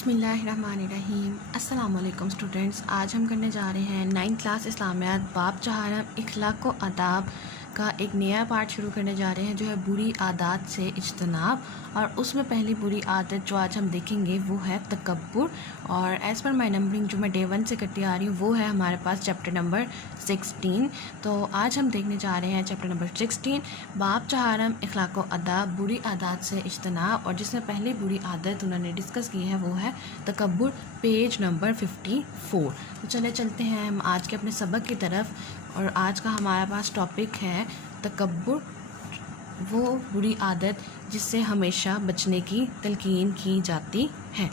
بسم اللہ الرحمن الرحیم۔ السلام علیکم اسٹوڈنٹس، آج ہم کرنے جا رہے ہیں 9th کلاس اسلامیات باب چہارم اخلاق و آداب کا ایک نیا پارٹ شروع کرنے جا رہے ہیں جو ہے بری عادات سے اجتناب، اور اس میں پہلی بری عادت جو آج ہم دیکھیں گے وہ ہے تکبر، اور ایز پر مائی نمبرنگ جو میں ڈے 1 سے کرتی آ رہی ہوں وہ ہے ہمارے پاس چیپٹر نمبر 16۔ تو آج ہم دیکھنے جا رہے ہیں چیپٹر نمبر 16 باب چہارم اخلاق و آداب، بری عادات سے اجتناب، اور جس میں پہلی بری عادت انہوں نے ڈسکس کی ہے وہ ہے تکبر، پیج نمبر 54۔ تو چلے چلتے ہیں ہم آج کے اپنے سبق کی طرف، اور آج کا ہمارا پاس ٹاپک ہے تکبر، وہ بری عادت جس سے ہمیشہ بچنے کی تلقین کی جاتی ہے۔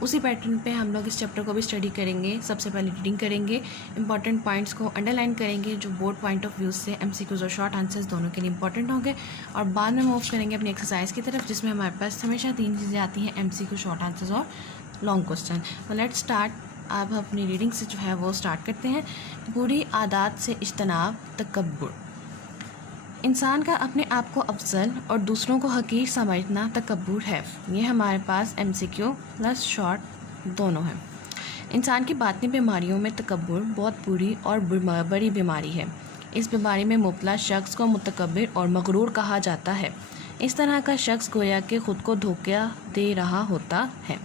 اسی پیٹرن پہ ہم لوگ اس چیپٹر کو بھی اسٹڈی کریں گے۔ سب سے پہلے ریڈنگ کریں گے، امپورٹنٹ پوائنٹس کو انڈر لائن کریں گے جو بورڈ پوائنٹ آف ویو سے ایم سی کیوز اور شارٹ آنسرز دونوں کے لیے امپورٹنٹ ہوں گے، اور بعد میں موو کریں گے اپنی ایکسرسائز کی طرف جس میں ہمارے پاس ہمیشہ 3 چیزیں آتی ہیں، ایم سی کیو، شارٹ آنسرز اور لانگ کوسچن۔ تو لیٹ اسٹارٹ، اب اپنی ریڈنگ سے جو ہے وہ اسٹارٹ کرتے ہیں۔ بری عادات سے اجتناب، تکبر۔ انسان کا اپنے آپ کو افضل اور دوسروں کو حقیر سمجھنا تکبر ہے۔ یہ ہمارے پاس ایم سی کیو پلس شارٹ دونوں ہیں۔ انسان کی باطنی بیماریوں میں تکبر بہت بری اور بڑی بیماری ہے۔ اس بیماری میں مبتلا شخص کو متکبر اور مغرور کہا جاتا ہے۔ اس طرح کا شخص گویا کہ خود کو دھوکہ دے رہا ہوتا ہے۔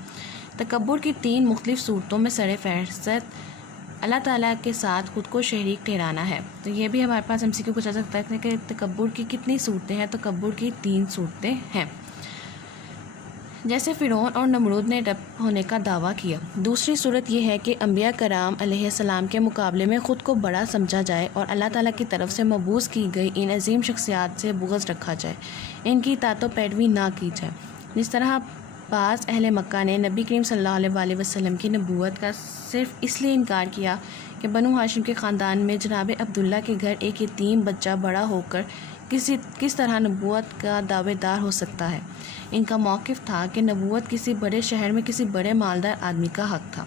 تکبر کی 3 مختلف صورتوں میں سر فہرست اللہ تعالیٰ کے ساتھ خود کو شریک ٹھہرانا ہے۔ تو یہ بھی ہمارے پاس ایم سی کیو پوچھا سکتا ہے کہ تکبر کی کتنی صورتیں ہیں؟ تکبر کی 3 صورتیں ہیں۔ جیسے فرعون اور نمرود نے رب ہونے کا دعویٰ کیا۔ دوسری صورت یہ ہے کہ انبیاء کرام علیہ السلام کے مقابلے میں خود کو بڑا سمجھا جائے اور اللہ تعالیٰ کی طرف سے مبعوث کی گئی ان عظیم شخصیات سے بغض رکھا جائے، ان کی اطاعت و پیروی نہ کی جائے، جس طرح بعض اہل مکہ نے نبی کریم صلی اللہ علیہ وسلم کی نبوت کا صرف اس لیے انکار کیا کہ بنو ہاشم کے خاندان میں جناب عبداللہ کے گھر ایک یتیم بچہ بڑا ہو کر کس طرح نبوت کا دعوے دار ہو سکتا ہے۔ ان کا موقف تھا کہ نبوت کسی بڑے شہر میں کسی بڑے مالدار آدمی کا حق تھا۔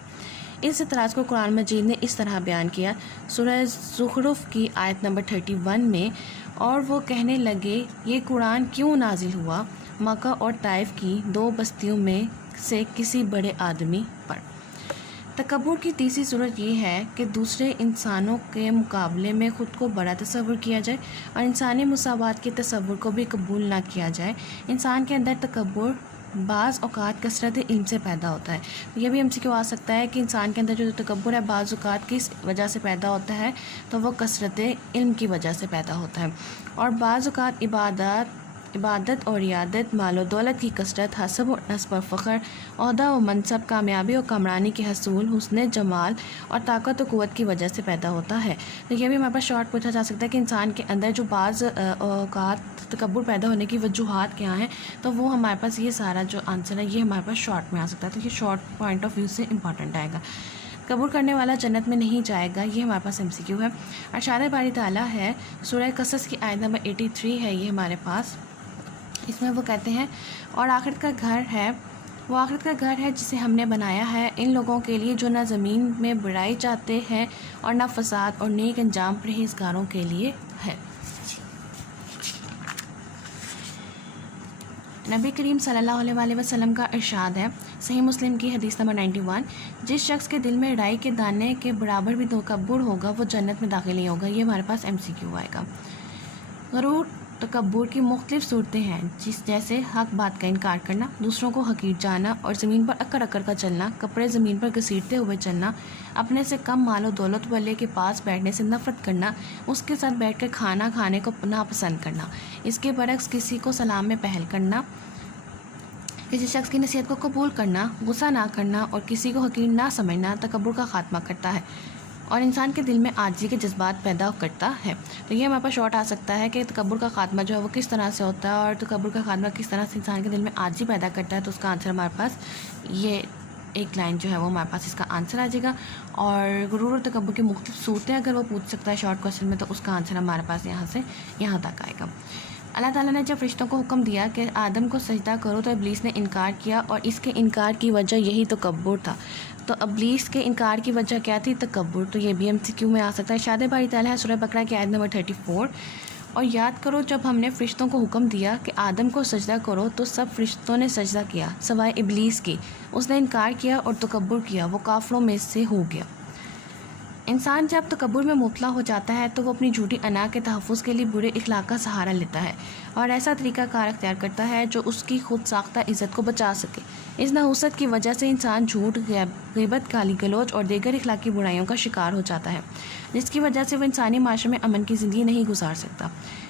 اس اعتراض کو قرآن مجید نے اس طرح بیان کیا سورہ زخرف کی آیت نمبر 31 میں، اور وہ کہنے لگے یہ قرآن کیوں نازل ہوا مکہ اور طائف کی 2 بستیوں میں سے کسی بڑے آدمی پر۔ تکبر کی تیسری صورت یہ ہے کہ دوسرے انسانوں کے مقابلے میں خود کو بڑا تصور کیا جائے اور انسانی مساوات کے تصور کو بھی قبول نہ کیا جائے۔ انسان کے اندر تکبر بعض اوقات کثرت علم سے پیدا ہوتا ہے۔ یہ بھی ہم سے کیوں آ سکتا ہے کہ انسان کے اندر جو تکبر ہے بعض اوقات کس وجہ سے پیدا ہوتا ہے؟ تو وہ کثرت علم کی وجہ سے پیدا ہوتا ہے، اور بعض اوقات عبادت اور عیادت، مال و دولت کی کثرت، حسب و نسب اور فخر، عہدہ و منصب، کامیابی اور کامرانی کے حصول، حسن جمال اور طاقت و قوت کی وجہ سے پیدا ہوتا ہے۔ تو یہ بھی ہمارے پاس شارٹ پوچھا جا سکتا ہے کہ انسان کے اندر جو بعض اوقات تکبر پیدا ہونے کی وجوہات کیا ہیں؟ تو وہ ہمارے پاس یہ سارا جو آنسر ہے یہ ہمارے پاس شارٹ میں آ سکتا ہے، تو یہ شارٹ پوائنٹ آف ویو سے امپورٹنٹ آئے گا۔ تکبر کرنے والا جنت میں نہیں جائے گا، یہ ہمارے پاس ایم سی کیو ہے۔ ارشاد باری تعالیٰ ہے، سورہ قصص کی آیت نمبر 83 ہے یہ ہمارے پاس، اس میں وہ کہتے ہیں اور آخرت کا گھر ہے، وہ آخرت کا گھر ہے جسے ہم نے بنایا ہے ان لوگوں کے لیے جو نہ زمین میں بڑائی چاہتے ہیں اور نہ فساد، اور نیک انجام پرہیزگاروں کے لیے ہے۔ نبی کریم صلی اللہ علیہ وسلم کا ارشاد ہے، صحیح مسلم کی حدیث نمبر 91، جس شخص کے دل میں رائی کے دانے کے برابر بھی تکبر ہوگا وہ جنت میں داخل نہیں ہوگا۔ یہ ہمارے پاس ایم سی کیو آئے گا۔ غرور تکبر کی مختلف صورتیں ہیں، جیسے حق بات کا انکار کرنا، دوسروں کو حقیر جانا اور زمین پر اکڑ اکڑ کا چلنا، کپڑے زمین پر گھسیٹتے ہوئے چلنا، اپنے سے کم مال و دولت والے کے پاس بیٹھنے سے نفرت کرنا، اس کے ساتھ بیٹھ کر کھانا کھانے کو ناپسند کرنا، اس کے برعکس کسی کو سلام میں پہل کرنا، کسی شخص کی نصیحت کو قبول کرنا، غصہ نہ کرنا اور کسی کو حقیر نہ سمجھنا تکبر کا خاتمہ کرتا ہے اور انسان کے دل میں عاجزی کے جذبات پیدا کرتا ہے۔ تو یہ ہمارے پاس شارٹ آ سکتا ہے کہ تکبر کا خاتمہ جو ہے وہ کس طرح سے ہوتا ہے، اور تکبر کا خاتمہ کس طرح سے انسان کے دل میں عاجزی پیدا کرتا ہے۔ تو اس کا آنسر ہمارے پاس یہ ایک لائن جو ہے وہ ہمارے پاس اس کا آنسر آ جائے گا۔ اور غرور اور تکبر کی مختلف صورتیں اگر وہ پوچھ سکتا ہے شارٹ کوشچن میں تو اس کا آنسر ہمارے پاس یہاں سے یہاں تک آئے گا۔ اللہ تعالیٰ نے جب فرشتوں کو حکم دیا کہ آدم کو سجدہ کرو تو ابلیس نے انکار کیا، اور اس کے انکار کی وجہ یہی تکبر تھا۔ تو ابلیس کے انکار کی وجہ کیا تھی؟ تکبر۔ تو یہ بھی ایم سی کیو میں آ سکتا ہے۔ ارشاد باری تعالیٰ ہے، سورہ بقرہ کی آیت نمبر 34، اور یاد کرو جب ہم نے فرشتوں کو حکم دیا کہ آدم کو سجدہ کرو تو سب فرشتوں نے سجدہ کیا سوائے ابلیس کی، اس نے انکار کیا اور تکبر کیا، وہ کافروں میں سے ہو گیا۔ انسان جب تکبر میں مبتلا ہو جاتا ہے تو وہ اپنی جھوٹی انا کے تحفظ کے لیے برے اخلاق کا سہارا لیتا ہے اور ایسا طریقہ کار اختیار کرتا ہے جو اس کی خود ساختہ عزت کو بچا سکے۔ اس نحوست کی وجہ سے انسان جھوٹ، غیبت، گالی گلوچ اور دیگر اخلاقی برائیوں کا شکار ہو جاتا ہے، جس کی وجہ سے وہ انسانی معاشرے میں امن کی زندگی نہیں گزار سکتا۔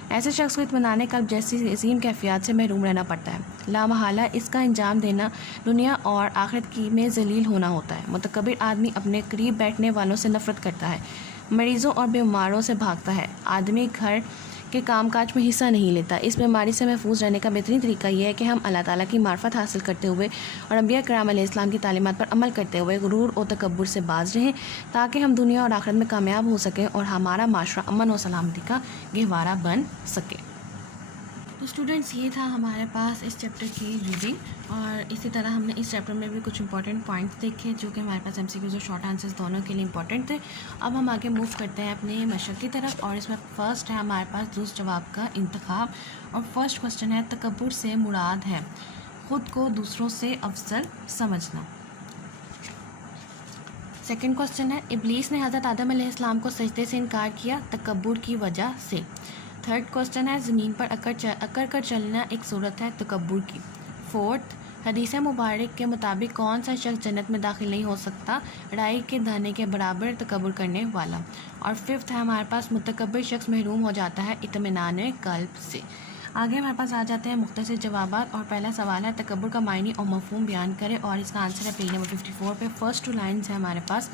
ایسے شخص کو اطمینان قلب جیسی عظیم کیفیات سے محروم رہنا پڑتا ہے۔ لامحالہ اس کا انجام دینا دنیا اور آخرت کی میں ذلیل ہونا ہوتا ہے۔ متکبر آدمی اپنے قریب بیٹھنے والوں سے نفرت کرتا ہے، مریضوں اور بیماروں سے بھاگتا ہے، آدمی گھر کے کام کاج میں حصہ نہیں لیتا۔ اس بیماری سے محفوظ رہنے کا بہترین طریقہ یہ ہے کہ ہم اللہ تعالیٰ کی معرفت حاصل کرتے ہوئے اور انبیاء کرام علیہ السلام کی تعلیمات پر عمل کرتے ہوئے غرور و تکبر سے باز رہیں، تاکہ ہم دنیا اور آخرت میں کامیاب ہو سکیں اور ہمارا معاشرہ امن و سلامتی کا گہوارہ بن سکے۔ تو اسٹوڈنٹس، یہ تھا ہمارے پاس اس چیپٹر کی ریڈنگ، اور اسی طرح ہم نے اس چیپٹر میں بھی کچھ امپورٹنٹ پوائنٹس دیکھے جو کہ ہمارے پاس MCQs اور شارٹ آنسرز دونوں کے لیے امپورٹنٹ تھے۔ اب ہم آگے موو کرتے ہیں اپنے مشق کی طرف، اور اس میں فرسٹ ہے ہمارے پاس درست جواب کا انتخاب، اور فرسٹ کوسچن ہے تکبر سے مراد ہے خود کو دوسروں سے افضل سمجھنا۔ سیکنڈ کوسچن ہے ابلیس نے حضرت آدم علیہ السلام کو سجدے سے انکار کیا تکبر کی وجہ سے۔ تھرڈ کوسچن ہے زمین پر اکڑ کر چلنا ایک صورت ہے تکبر کی۔ فورتھ، حدیث مبارک کے مطابق کون سا شخص جنت میں داخل نہیں ہو سکتا؟ رائی کے دانے کے برابر تکبر کرنے والا۔ اور ففتھ ہے ہمارے پاس متکبر شخص محروم ہو جاتا ہے اطمینان قلب سے۔ آگے ہمارے پاس آ جاتے ہیں مختصر جوابات، اور پہلا سوال ہے تکبر کا معنی اور مفہوم بیان کرے، اور اس کا آنسر ہے پیج نمبر 54 پہ۔ فرسٹ 2 لائنز ہے ہمارے پاس۔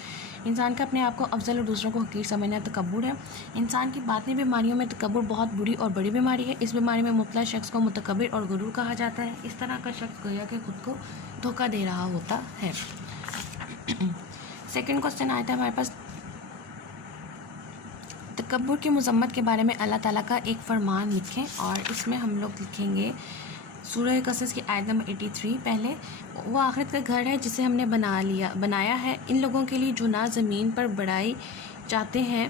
انسان کا اپنے آپ کو افضل اور دوسروں کو حقیر سمجھنا تکبر ہے۔ انسان کی باطنی بیماریوں میں تکبر بہت بری اور بڑی بیماری ہے۔ اس بیماری میں مبتلا شخص کو متکبر اور غرور کہا جاتا ہے۔ اس طرح کا شخص گویا کہ خود کو دھوکہ دے رہا ہوتا ہے۔ سیکنڈ کوسچن آیا تھا ہمارے پاس تکبر کی مذمت کے بارے میں اللہ تعالیٰ کا ایک فرمان لکھیں، اور اس میں ہم لوگ لکھیں گے سورہ قصص کی آیت نمبر 83۔ پہلے، وہ آخرت کا گھر ہے جسے ہم نے بنایا ہے ان لوگوں کے لیے جو نہ زمین پر بڑائی چاہتے ہیں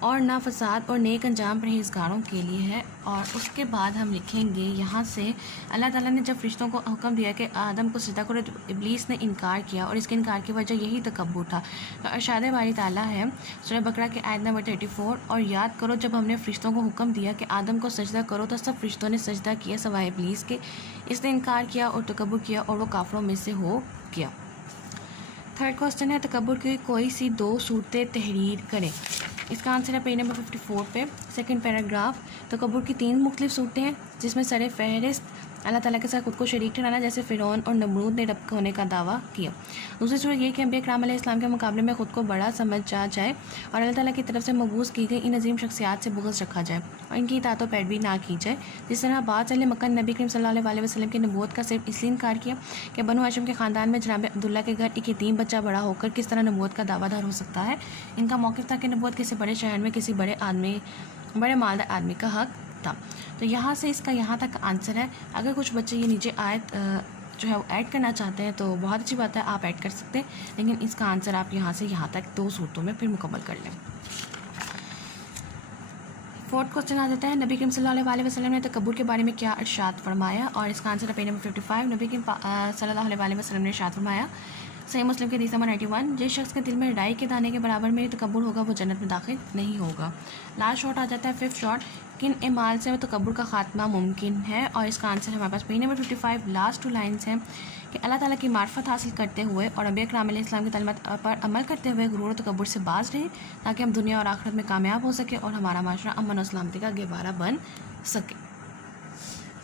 اور نہ فساد، اور نیک انجام پرہیزگاروں کے لیے ہے۔ اور اس کے بعد ہم لکھیں گے یہاں سے اللہ تعالیٰ نے جب فرشتوں کو حکم دیا کہ آدم کو سجدہ کرو تو ابلیس نے انکار کیا، اور اس کے انکار کی وجہ یہی تکبر تھا۔ تو ارشاد باری تعالیٰ ہے سورہ بقرہ کی آیت نمبر 34، اور یاد کرو جب ہم نے فرشتوں کو حکم دیا کہ آدم کو سجدہ کرو تو سب فرشتوں نے سجدہ کیا سوائے ابلیس کے، اس نے انکار کیا اور تکبر کیا اور وہ کافروں میں سے ہو گیا۔ تھرڈ کوسچن ہے تکبر کی کوئی سی 2 صورتیں تحریر کریں۔ اس کا آنسر ہے پیج نمبر 54 پہ۔ سیکنڈ پیراگراف، تکبر کی 3 مختلف صورتیں ہیں جس میں سر فہرست اللہ تعالیٰ کے ساتھ خود کو شریک ٹھہرانا، جیسے فرعون اور نمرود نے رب ہونے کا دعویٰ کیا۔ دوسری صورت یہ کہ انبیاء کرام علیہ السلام کے مقابلے میں خود کو بڑا سمجھا جائے اور اللہ تعالیٰ کی طرف سے مبعوث کی گئی ان عظیم شخصیات سے بغض رکھا جائے اور ان کی اطاعت و پیروی نہ کی جائے۔ جس طرح بعض اہل مکہ نے نبی کریم صلی اللہ علیہ وسلم کی نبوت کا صرف اس لیے انکار کیا کہ بنو ہاشم کے خاندان میں جناب عبداللہ کے گھر ایک یتیم بچہ بڑا ہو کر کس طرح نبوت کا دعویٰ دار ہو سکتا ہے۔ ان کا موقف تھا کہ نبوت کسی بڑے شہر میں کسی بڑے مالدار آدمی کا حق تھا۔ تو یہاں سے اس کا یہاں تک آنسر ہے۔ اگر کچھ بچے یہ نیچے آیت جو ہے وہ ایڈ کرنا چاہتے ہیں تو بہت اچھی بات ہے، آپ ایڈ کر سکتے ہیں، لیکن اس کا آنسر آپ یہاں سے یہاں تک 2 صورتوں میں پھر مکمل کر لیں۔ فورتھ کوسچن آ جاتا ہے نبی کریم صلی اللہ علیہ وسلم نے تکبر کے بارے میں کیا ارشاد فرمایا، اور اس کا آنسر ہے پیج نمبر 55۔ نبی کریم صلی اللہ علیہ وسلم نے ارشاد فرمایا، صحیح مسلم کے حدیث نمبر 91، جس شخص کے دل میں رائی کے دانے کے برابر میں تکبر ہوگا وہ جنت میں داخل نہیں ہوگا۔ لاسٹ شارٹ آ جاتا ہے ففتھ شارٹ، کن اعمال سے تکبر کا خاتمہ ممکن ہے، اور اس کا آنسر ہے ہمارے پاس پیج نمبر 55۔ لاسٹ 2 لائنز ہیں کہ اللہ تعالیٰ کی معرفت حاصل کرتے ہوئے اور انبیاء کرام علیہ السلام کی تعلیمات پر عمل کرتے ہوئے غرور و تکبر سے باز رہیں تاکہ ہم دنیا اور آخرت میں کامیاب ہو سکے اور ہمارا معاشرہ امن و سلامتی کا گہوارہ بن سکے۔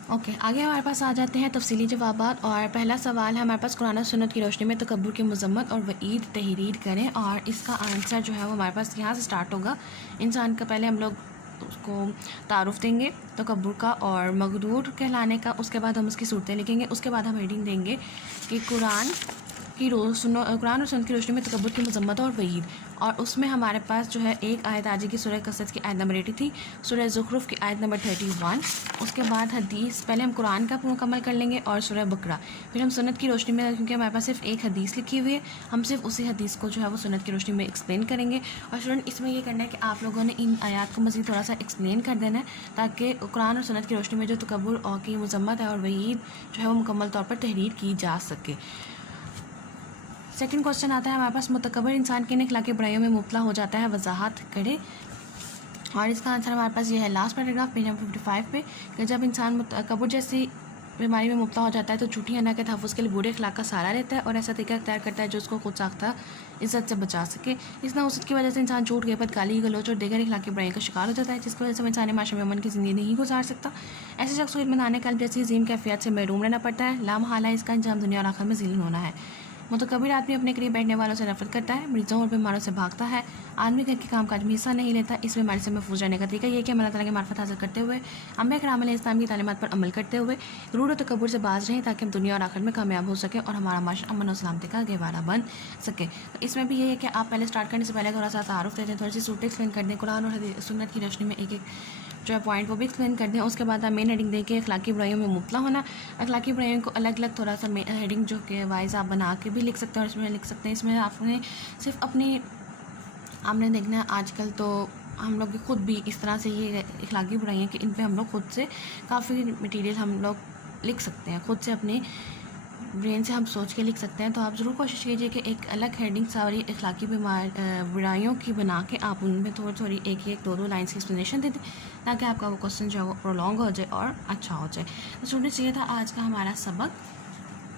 اوکے، آگے ہمارے پاس آ جاتے ہیں تفصیلی جوابات، اور پہلا سوال ہے ہمارے پاس قرآن و سنت کی روشنی میں تکبر کی مذمت اور وعید تحریر کریں، اور اس کا آنسر جو ہے وہ ہمارے پاس یہاں سے سٹارٹ ہوگا۔ انسان کا پہلے ہم لوگ اس کو تعارف دیں گے تکبر کا اور مغرور کہلانے کا، اس کے بعد ہم اس کی صورتیں لکھیں گے، اس کے بعد ہم ریڈنگ دیں گے کہ قرآن کی قرآن اور سنت کی روشنی میں تکبر کی مذمت اور وعید، اور اس میں ہمارے پاس جو ہے ایک آیت آج کی سورہ قصص کی آیت نمبر 80 تھی، سورہ زخرف کی آیت نمبر 31، اس کے بعد حدیث، پہلے ہم قرآن کا مکمل کر لیں گے اور سورہ بقرہ، پھر ہم سنت کی روشنی میں، کیونکہ ہمارے پاس صرف ایک حدیث لکھی ہوئی ہے، ہم صرف اسی حدیث کو جو ہے وہ سنت کی روشنی میں ایکسپلین کریں گے۔ اور اسٹوڈنٹ اس میں یہ کرنا ہے کہ آپ لوگوں نے ان آیات کو مزید تھوڑا سا ایکسپلین کر دینا ہے تاکہ قرآن اور سنت کی روشنی میں جو تکبر اور کی مذمت ہے اور وعید جو ہے وہ مکمل طور پر تحریر کی جا سکے۔ سیکنڈ کوسچن آتا ہے ہمارے پاس، متکبر انسان کن اخلاقی برائیوں میں مبتلا ہو جاتا ہے، وضاحت کرے، اور اس کا آنسر ہمارے پاس یہ ہے لاسٹ پیراگراف پیج نمبر 55 پہ، کہ جب انسان متکبر جیسی بیماری میں مبتلا ہو جاتا ہے تو جھوٹی انا کے تحفظ کے لیے برے اخلاق کا سہارا لیتا ہے اور ایسا طریقہ اختیار کرتا ہے جو اس کو خود ساختہ عزت سے بچا سکے۔ اس نحوست کی وجہ سے انسان جھوٹ، غیبت، گالی گلوچ اور دیگر اخلاقی برائیوں کا شکار ہو جاتا ہے، جس کی وجہ سے وہ انسانی معاشرے میں امن کی زندگی نہیں گزار سکتا۔ ایسے شخص کو اطمینان قلب جیسی عظیم کیفیت سے محروم رہنا پڑتا ہے، لامحالہ اس کا انجام دنیا اور آخرت میں ذلیل ہونا ہے۔ متکبر آدمی اپنے قریب بیٹھنے والوں سے نفرت کرتا ہے، مریضوں اور بیماروں سے بھاگتا ہے، آدمی گھر کے کام کاج میں حصہ نہیں لیتا۔ اس بیماری سے محفوظ رہنے کا طریقہ یہ ہے کہ ہم اللہ تعالیٰ کی معرفت حاصل کرتے ہوئے، انبیاء کرام علیہ السلام کی تعلیمات پر عمل کرتے ہوئے غرور و تکبر سے باز رہیں تاکہ ہم دنیا اور آخرت میں کامیاب ہو سکیں اور ہمارا معاشرہ امن و سلامتی کا گہوارہ بن سکے۔ تو اس میں بھی یہ ہے کہ آپ پہلے اسٹارٹ کرنے سے پہلے تھوڑا سا تعارف دیتے ہیں، تھوڑی سی صورتیں ایکسپلین کر دیں، قرآن اور سنت کی روشنی میں ایک ایک جو ہے پوائنٹ وہ بھی ایکسپلین کر دیں۔ اس کے بعد آپ مین ہیڈنگ دیں کہ اخلاقی برائیوں میں مبتلا ہونا، اخلاقی برائیوں کو الگ الگ تھوڑا سا ہیڈنگ جو کہ وائز آپ بنا کے بھی لکھ سکتے ہیں اور اس میں لکھ سکتے ہیں۔ اس میں آپ نے صرف اپنی آپ نے دیکھنا ہے آج کل تو ہم لوگ خود بھی اس طرح سے یہ اخلاقی برائیاں کہ ان پہ ہم لوگ خود سے کافی مٹیریل ہم لوگ لکھ سکتے ہیں، خود سے اپنے برین سے ہم سوچ کے لکھ سکتے ہیں۔ تو آپ ضرور کوشش کیجیے کہ ایک الگ ہیڈنگ ساری اخلاقی برائیوں کی بنا کے آپ ان میں تھوڑی تھوڑی ایک دو لائنس کی ایکسپلینیشن دے دیں تاکہ آپ کا وہ کوسچن جو ہے وہ پرولونگ ہو جائے اور اچھا ہو جائے۔ تو اسٹوڈنٹس یہ تھا آج کا ہمارا سبق،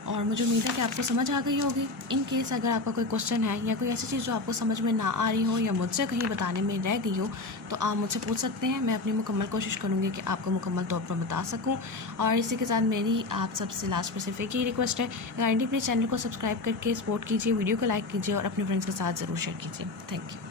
اور مجھے امید ہے کہ آپ کو سمجھ آ گئی ہوگی۔ ان کیس اگر آپ کا کوئی کوسچن ہے یا کوئی ایسی چیز جو آپ کو سمجھ میں نہ آ رہی ہو یا مجھ سے کہیں بتانے میں رہ گئی ہو تو آپ مجھ سے پوچھ سکتے ہیں، میں اپنی مکمل کوشش کروں گی کہ آپ کو مکمل طور پر بتا سکوں۔ اور اسی کے ساتھ میری آپ سب سے لاسٹ پر صرف ایک ہی ریکویسٹ ہے، کائنڈلی پلیز چینل کو سبسکرائب کر کے سپورٹ کیجیے، ویڈیو کو لائک کیجیے اور اپنے فرینڈس کے ساتھ ضرور شیئر کیجیے۔ Thank you.